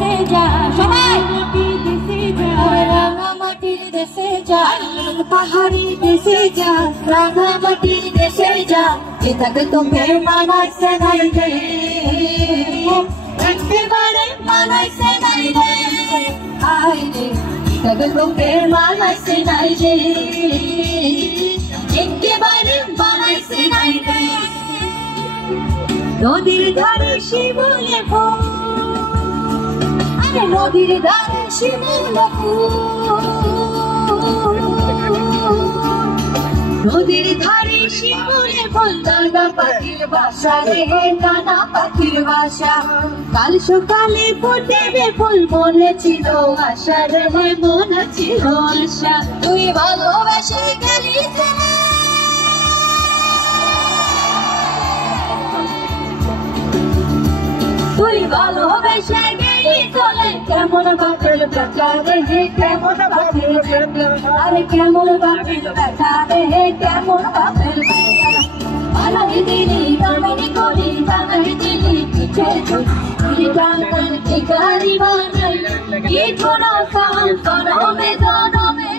দেশে যা সবাই রাঙামাটির দেশে যা পাহাড়ি দেশে যা রাঙামাটির দেশে যা এটাকে তোকে মানাইছে নাই রে একেবারে মানাইছে নাই রে আয় রে এটাকে তোকে মানাইছে নাই রে একেবারে মানাইছে নাই রে নদীর ধারে শিমুলে ফুল আরে নদীর ধারে শিমুলে ফুল নদীর ধারে শিমুলে ফুল নানা পাখির বাসা রে নানা পাখির বাসা কাল সকালে ফুটেবে ফুল মনে ছিল আশা রে মনে ছিল আশা তুই ভালোবেসে গেলি তুই ভালোবেসে গেলি চলে কেমন বাপের বেটা রে কেমন বাপের বেটা আরে কেমন বাপের বেটা রে কেমন বাপের বেটা বানাই দিলি কামিনী করি বানাই দিলি পিছে তুই কাঙ্কার ঠিকারি বানাই কি কোনো কাম করো মে জানো মে